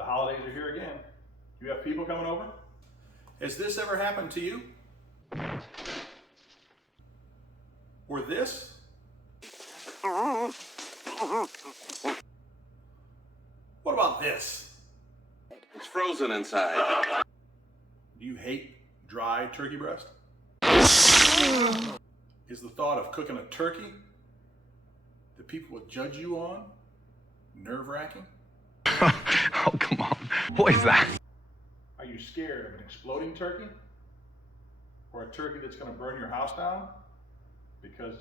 The holidays are here again. You have people coming over? Has this ever happened to you? Or this? What about this? It's frozen inside. Do you hate dry turkey breast? Is the thought of cooking a turkey that people would judge you on nerve-wracking? Oh, come on. What is that? Are you scared of an exploding turkey? Or a turkey that's going to burn your house down because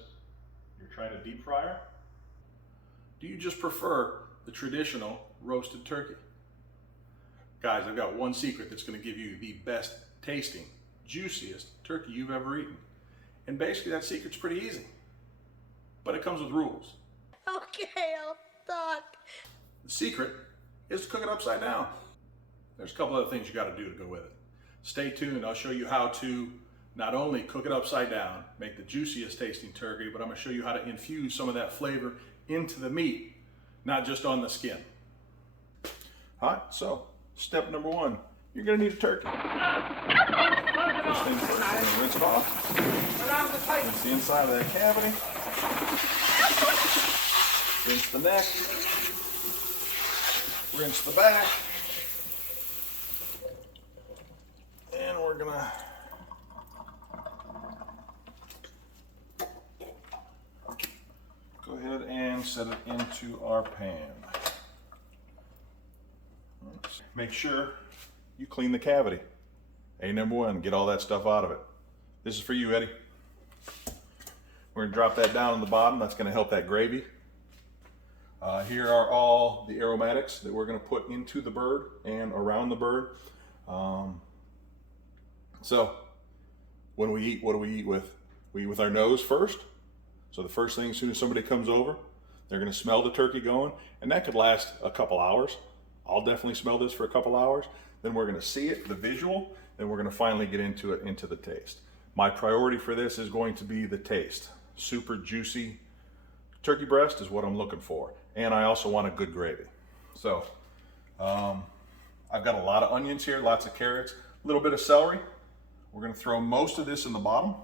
you're trying to deep fry her? Do you just prefer the traditional roasted turkey? Guys, I've got one secret that's going to give you the best tasting, juiciest turkey you've ever eaten. And basically that secret's pretty easy. But it comes with rules. Okay, I'll talk. The secret is to cook it upside down. There's a couple other things you got to do to go with it. Stay tuned. I'll show you how to not only cook it upside down, make the juiciest tasting turkey, but I'm going to show you how to infuse some of that flavor into the meat, not just on the skin. All right, so step number one, you're going to need a turkey. First thing first, you're going to rinse it off. Rinse the inside of that cavity. Rinse the neck. Rinse the back. And we're going to go ahead and set it into our pan. Make sure you clean the cavity. Number one, get all that stuff out of it. This is for you, Eddie. We're gonna drop that down on the bottom. That's gonna help that gravy. Here are all the aromatics that we're gonna put into the bird and around the bird. So when we eat, what do we eat with? We eat with our nose first. So the first thing, as soon as somebody comes over, they're gonna smell the turkey going, and that could last a couple hours. I'll definitely smell this for a couple hours. Then we're gonna see it, the visual, then we're gonna finally get into it, into the taste. My priority for this is going to be the taste. Super juicy turkey breast is what I'm looking for. And I also want a good gravy. So, I've got a lot of onions here, lots of carrots, a little bit of celery. We're gonna throw most of this in the bottom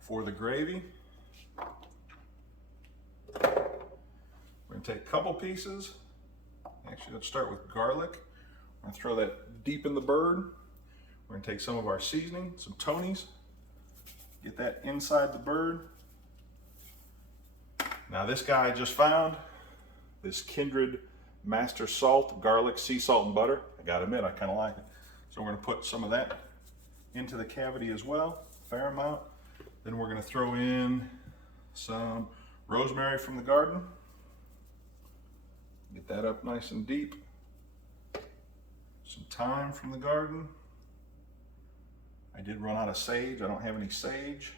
for the gravy. We're gonna take a couple pieces. Actually, let's start with garlic. I'm gonna throw that deep in the bird. We're gonna take some of our seasoning, some Tony's, get that inside the bird. Now this guy I just found, this Kindred Master Salt, garlic, sea salt, and butter. I gotta admit, I kinda like it. So we're gonna put some of that into the cavity as well, a fair amount. Then we're gonna throw in some rosemary from the garden. Get that up nice and deep. Some thyme from the garden. I did run out of sage. I don't have any sage.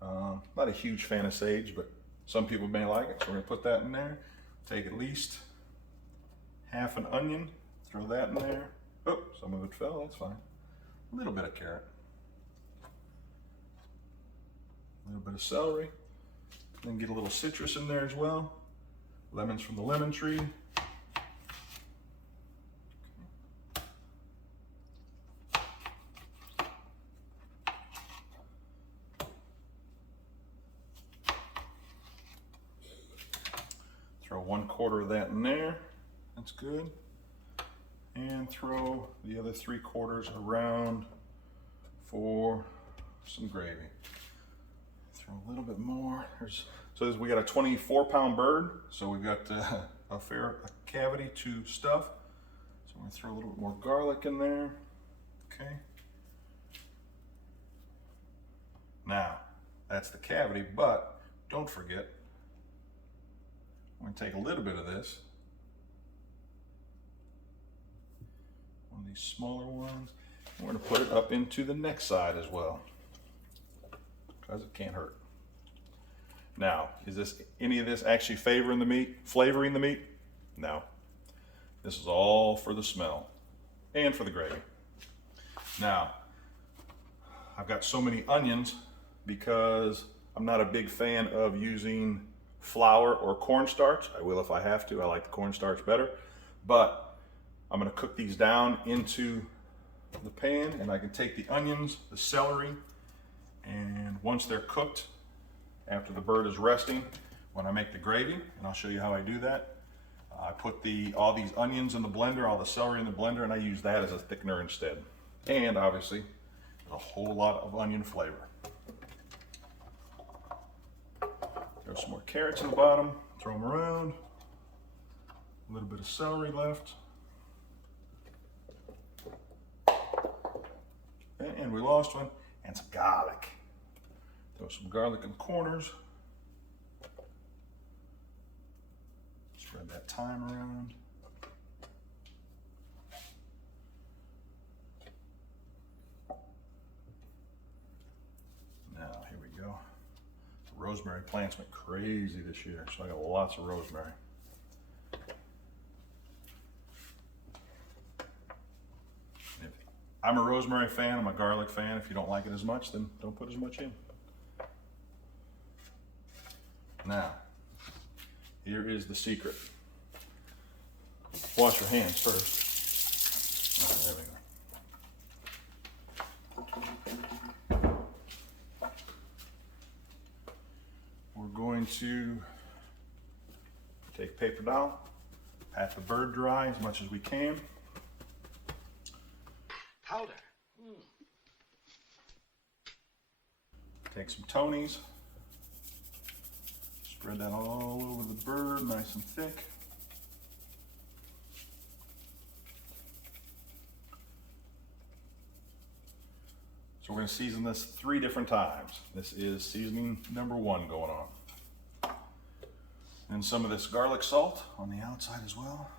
Not a huge fan of sage, but some people may like it. So we're gonna put that in there. Take at least half an onion, throw that in there. Oh, some of it fell, that's fine. A little bit of carrot. A little bit of celery. Then get a little citrus in there as well. Lemons from the lemon tree. Throw 1/4 of that in there. That's good. And throw the other 3/4 around for some gravy. Throw a little bit more. So we got a 24-pound bird, so we've got a fair cavity to stuff. So I'm gonna throw a little bit more garlic in there. Okay. Now, that's the cavity, but don't forget, I'm gonna take a little bit of this, one of these smaller ones, and we're gonna put it up into the neck side as well, because it can't hurt. Now, is any of this actually flavoring the meat? No. This is all for the smell and for the gravy. Now, I've got so many onions because I'm not a big fan of using flour or cornstarch. I will if I have to. I like the cornstarch better. But I'm gonna cook these down into the pan, and I can take the onions, the celery, and once they're cooked, after the bird is resting, when I make the gravy, and I'll show you how I do that, I put all these onions in the blender, all the celery in the blender, and I use that as a thickener instead. And obviously, a whole lot of onion flavor. Throw some more carrots in the bottom, throw them around. A little bit of celery left. And we lost one. And some garlic. Throw some garlic in the corners. Spread that thyme around. Now, here we go. The rosemary plants went crazy this year, so I got lots of rosemary. I'm a rosemary fan, I'm a garlic fan. If you don't like it as much, then don't put as much in. Now, here is the secret. Wash your hands first. Oh, there we go. We're going to take paper towel, pat the bird dry as much as we can. Powder. Take some Tonys, spread that all over the bird, nice and thick. So we're going to season this 3 different times. This is seasoning number 1 going on. And some of this garlic salt on the outside as well.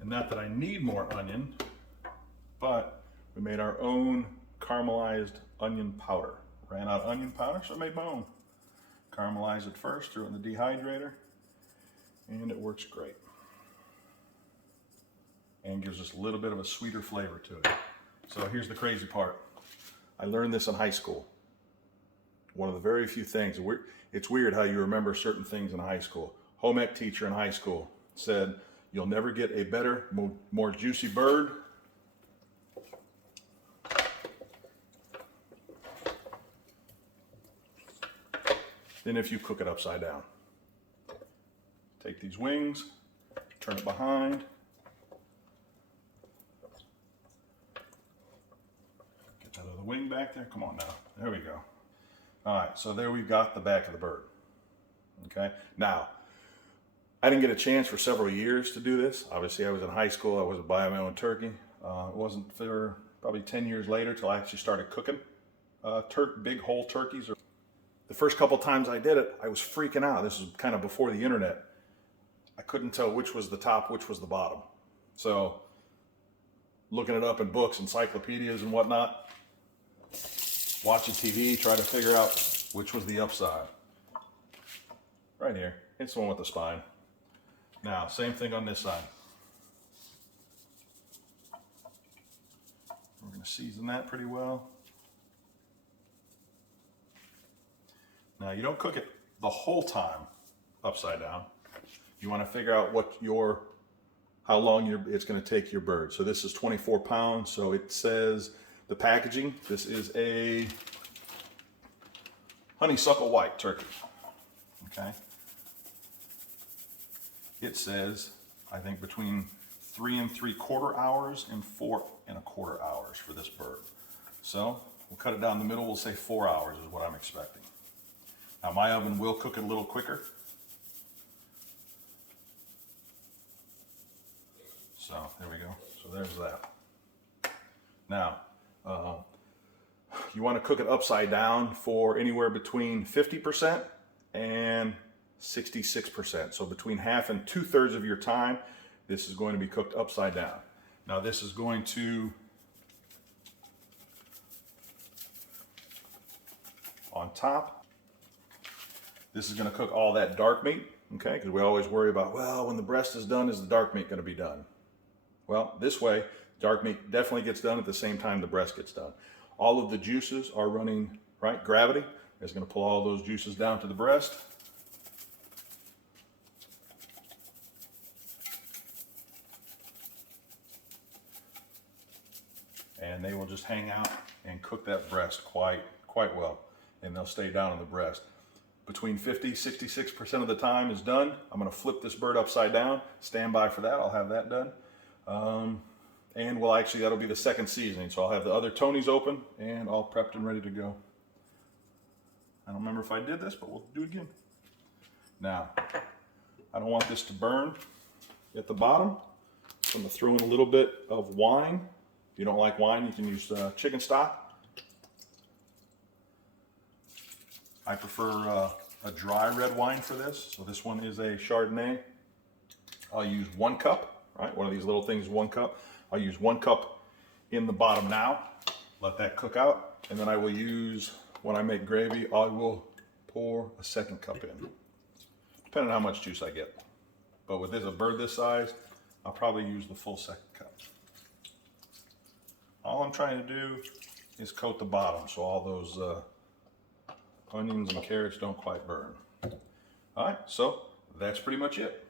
And not that I need more onion, but we made our own caramelized onion powder. Ran out of onion powder, so I made my own. Caramelized it first, threw it in the dehydrator, and it works great. And gives us a little bit of a sweeter flavor to it. So here's the crazy part. I learned this in high school. One of the very few things, it's weird how you remember certain things in high school. Home ec teacher in high school said, you'll never get a better, more juicy bird than if you cook it upside down. Take these wings, turn it behind. Get that other wing back there. Come on now. There we go. All right, so there we've got the back of the bird. Okay, now, I didn't get a chance for several years to do this. Obviously, I was in high school. I wasn't buying my own turkey. It wasn't for probably 10 years later till I actually started cooking big whole turkeys. The first couple times I did it, I was freaking out. This was kind of before the internet. I couldn't tell which was the top, which was the bottom. So, looking it up in books, encyclopedias and whatnot, watching TV, try to figure out which was the upside. Right here, it's the one with the spine. Now, same thing on this side. We're going to season that pretty well. Now, you don't cook it the whole time upside down. You want to figure out how long it's going to take your bird. So this is 24 pounds. So it says the packaging. This is a honeysuckle white turkey. Okay. It says, I think, between 3 3/4 hours and 4 1/4 hours for this bird. So we'll cut it down the middle. We'll say 4 hours is what I'm expecting. Now my oven will cook it a little quicker. So there we go. So there's that. Now, you want to cook it upside down for anywhere between 50% and 66%. So between half and 2/3 of your time, this is going to be cooked upside down. Now this is going to, on top, this is going to cook all that dark meat, okay? Because we always worry about, well, when the breast is done, is the dark meat going to be done? Well, this way, dark meat definitely gets done at the same time the breast gets done. All of the juices are running right? Gravity is going to pull all those juices down to the breast. And they will just hang out and cook that breast quite well. And they'll stay down on the breast. Between 66% of the time is done. I'm going to flip this bird upside down. Stand by for that. I'll have that done. And well, actually, that'll be the second seasoning. So I'll have the other Tonys open and all prepped and ready to go. I don't remember if I did this, but we'll do it again. Now, I don't want this to burn at the bottom. So I'm going to throw in a little bit of wine. If you don't like wine, you can use chicken stock. I prefer a dry red wine for this. So this one is a Chardonnay. I'll use 1 cup, right? One of these little things, 1 cup. I'll use 1 cup in the bottom now. Let that cook out. And then I will use, when I make gravy, I will pour a 2nd cup in, depending on how much juice I get. But with a bird this size, I'll probably use the full 2nd cup. All I'm trying to do is coat the bottom so all those onions and carrots don't quite burn. All right, so that's pretty much it.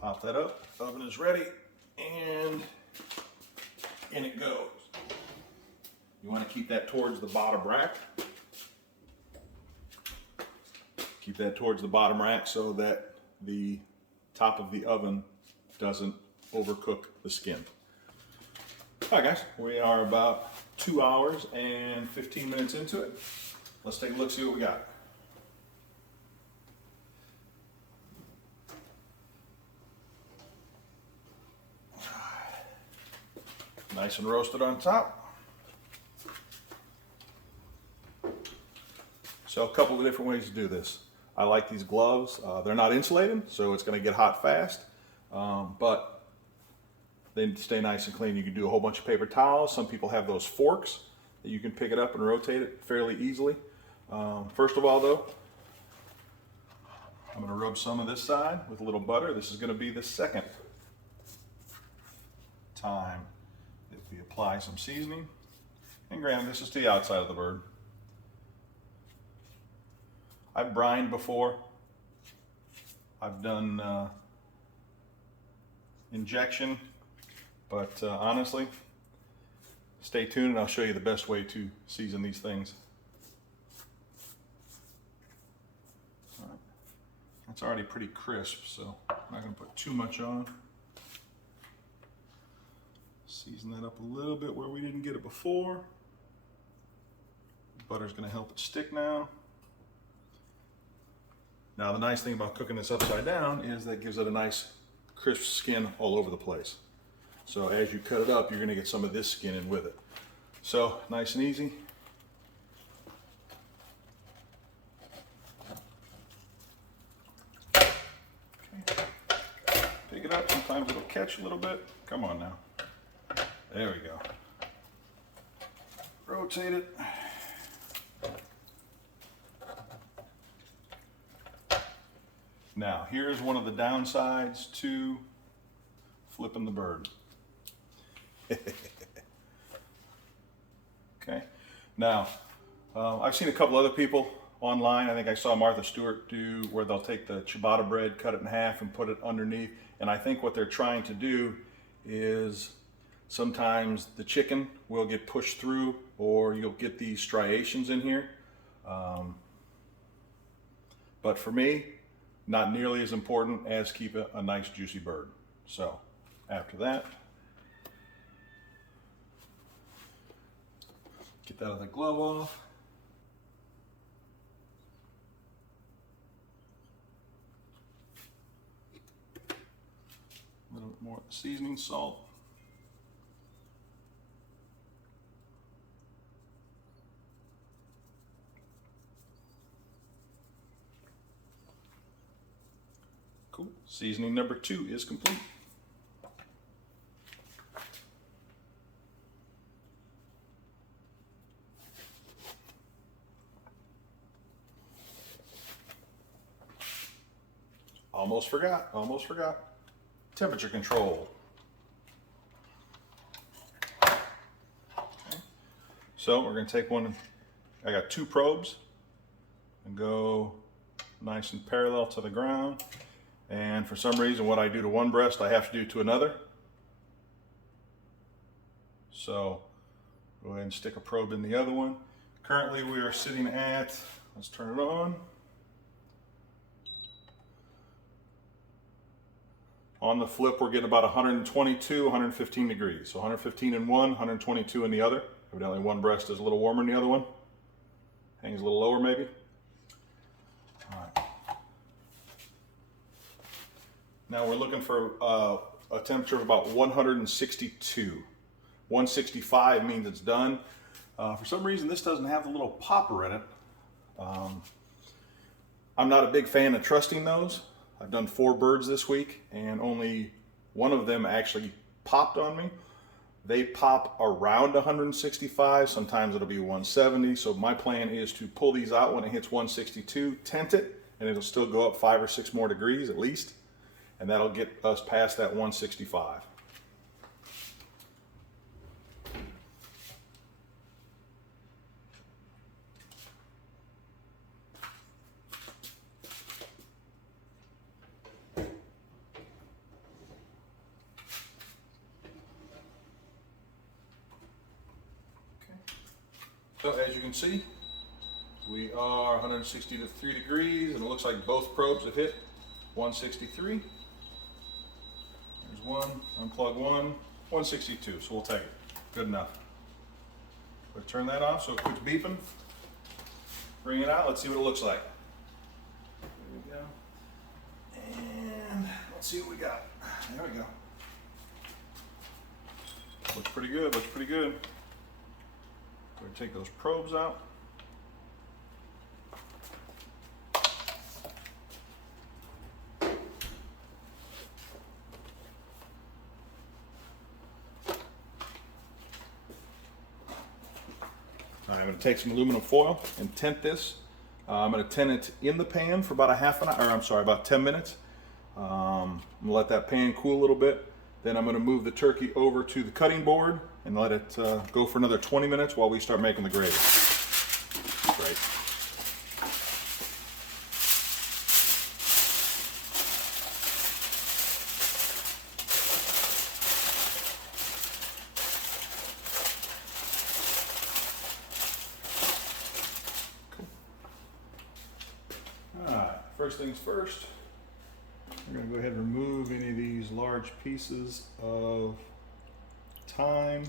Pop that up, oven is ready, and in it goes. You want to keep that towards the bottom rack. Keep that towards the bottom rack so that the top of the oven doesn't overcook the skin. All right, guys, we are about 2 hours and 15 minutes into it. Let's take a look, see what we got. Nice and roasted on top. So a couple of different ways to do this. I like these gloves. They're not insulated, so it's going to get hot fast, but they stay nice and clean. You can do a whole bunch of paper towels. Some people have those forks that you can pick it up and rotate it fairly easily. First of all, though, I'm going to rub some of this side with a little butter. This is going to be the second time that we apply some seasoning. And granted, this is to the outside of the bird. I've brined before. I've done injection, but honestly, stay tuned and I'll show you the best way to season these things. All right. It's already pretty crisp, so I'm not going to put too much on. Season that up a little bit where we didn't get it before. Butter's going to help it stick now. Now the nice thing about cooking this upside down is that it gives it a nice crisp skin all over the place. So as you cut it up, you're going to get some of this skin in with it. So nice and easy. Okay. Pick it up. Sometimes it'll catch a little bit. Come on now. There we go. Rotate it. Now, here's one of the downsides to flipping the bird. Okay. Now, I've seen a couple other people online. I think I saw Martha Stewart do where they'll take the ciabatta bread, cut it in half, and put it underneath. And I think what they're trying to do is sometimes the chicken will get pushed through, or you'll get these striations in here. But for me, not nearly as important as keep a nice juicy bird. So after that, get that other glove off. A little bit more seasoning salt. Cool. Seasoning number 2 is complete. Almost forgot. Temperature control. So we're going to take one, I got 2 probes, and go nice and parallel to the ground. And for some reason, what I do to one breast, I have to do to another. So go ahead and stick a probe in the other one. Currently we are sitting at, let's turn it on. On the flip, we're getting about 122, 115 degrees. So 115 in one, 122 in the other. Evidently one breast is a little warmer than the other one. Hangs a little lower maybe. All right. Now we're looking for a temperature of about 162. 165 means it's done. For some reason this doesn't have the little popper in it. I'm not a big fan of trusting those. I've done 4 birds this week and only one of them actually popped on me. They pop around 165, sometimes it'll be 170. So my plan is to pull these out when it hits 162, tent it, and it'll still go up 5 or 6 more degrees at least. And that'll get us past that 165. So as you can see, we are 163 degrees, and it looks like both probes have hit 163. There's one, unplug one, 162, so we'll take it. Good enough. We'll turn that off so it quits beeping. Bring it out, let's see what it looks like. There we go. And let's see what we got. There we go. Looks pretty good, looks pretty good. We're going to take those probes out. I'm going to take some aluminum foil and tent this. I'm going to tent it in the pan for about about 10 minutes. I'm going to let that pan cool a little bit. Then I'm going to move the turkey over to the cutting board and let it go for another 20 minutes while we start making the gravy. Great. Cool. All right, first things first. We're going to go ahead and remove any of these large pieces of thyme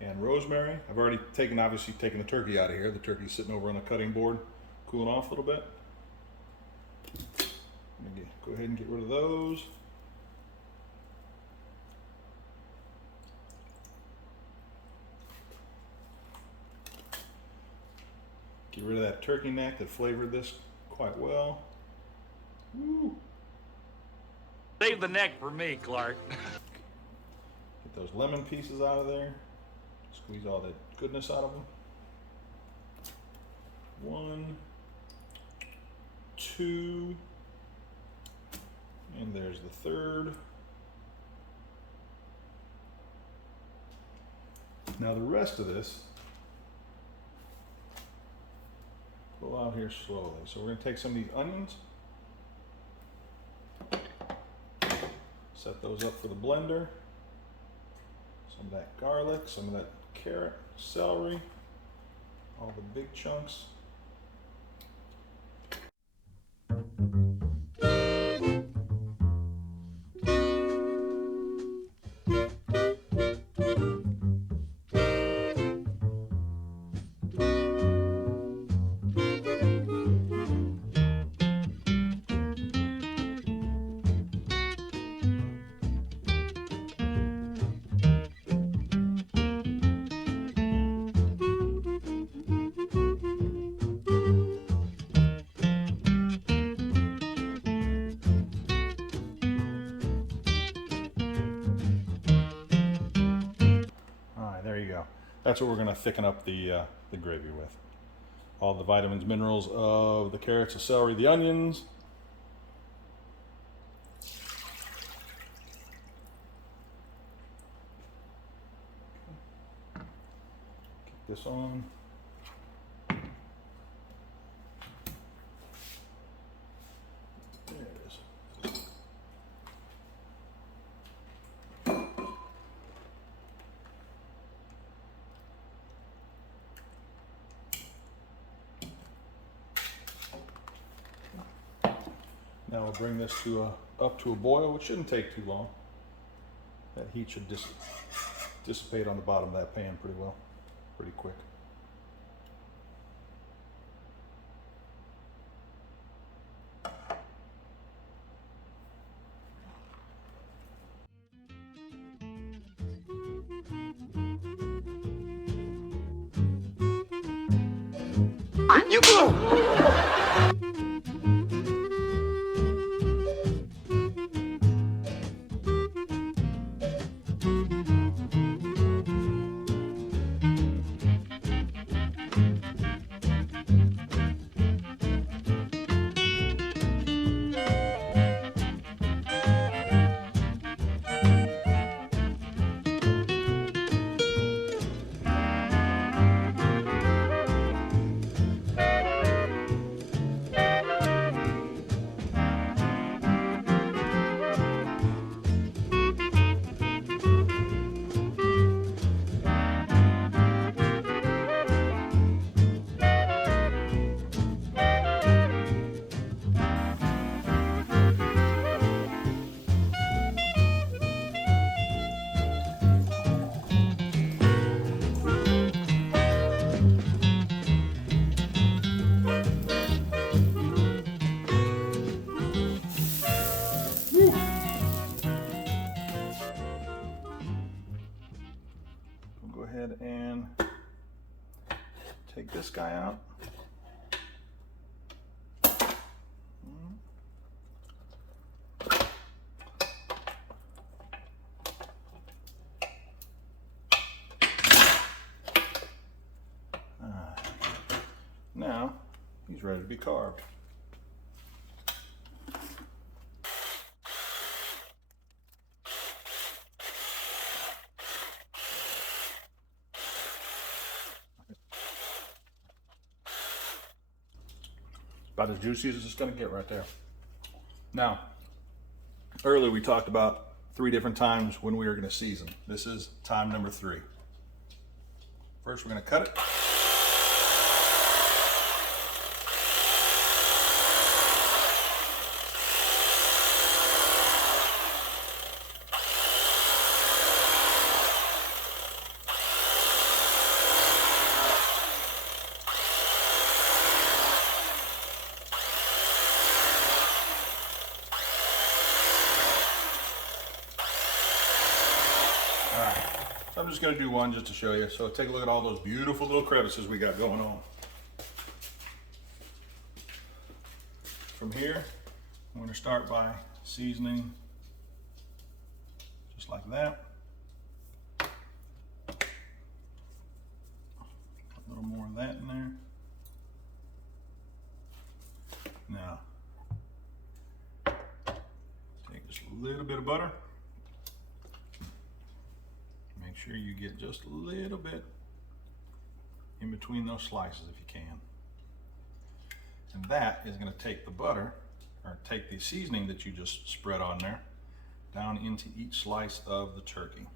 and rosemary. I've already obviously taken the turkey out of here. The turkey's sitting over on the cutting board, cooling off a little bit. I'm going to go ahead and get rid of those. Get rid of that turkey neck that flavored this quite well. Woo. Save the neck for me, Clark. Get those lemon pieces out of there. Squeeze all that goodness out of them. 1, 2, and there's the 3rd. Now the rest of this, pull out here slowly. So we're going to take some of these onions, set those up for the blender. Some of that garlic, some of that carrot, celery, all the big chunks. That's what we're going to thicken up the gravy with. All the vitamins, minerals of the carrots, the celery, the onions. this on. There it is. Now we'll bring this to up to a boil, which shouldn't take too long. That heat should dissipate on the bottom of that pan pretty well, pretty quick. We'll go ahead and take this guy out. Now he's ready to be carved. About as juicy as it's going to get right there. Now, earlier we talked about 3 different times when we are going to season. This is time number 3. First, we're going to cut it. So I'm just going to do one just to show you. So take a look at all those beautiful little crevices we got going on. From here, I'm going to start by seasoning just like that. A little more of that in there. Now, take just a little bit of butter. Make sure you get just a little bit in between those slices if you can. And that is going to take the butter, or take the seasoning that you just spread on there, down into each slice of the turkey.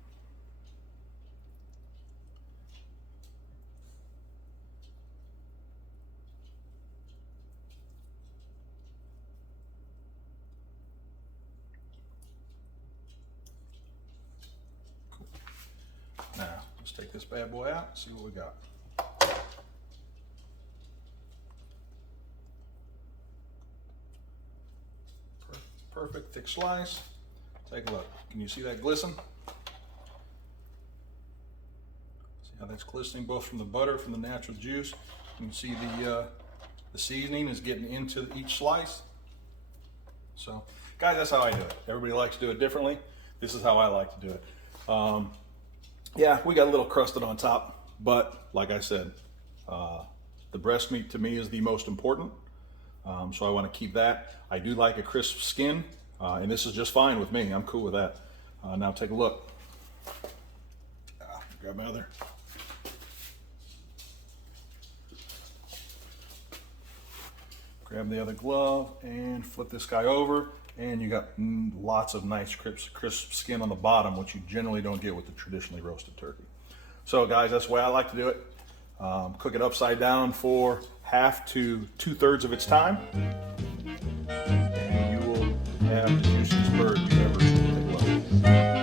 Now, let's take this bad boy out and see what we got. Perfect thick slice. Take a look. Can you see that glisten? See how that's glistening both from the butter, from the natural juice. You can see the seasoning is getting into each slice. So, guys, that's how I do it. Everybody likes to do it differently. This is how I like to do it. Yeah, we got a little crusted on top, but like I said, the breast meat to me is the most important. So I want to keep that. I do like a crisp skin, and this is just fine with me. I'm cool with that. Now take a look. Grab my other Grab the other glove and flip this guy over, and you got lots of nice crisp skin on the bottom, which you generally don't get with the traditionally roasted turkey. So guys, that's the way I like to do it. Cook it upside down for half to 2/3 of its time, and you will have the juiciest bird you ever take a look at.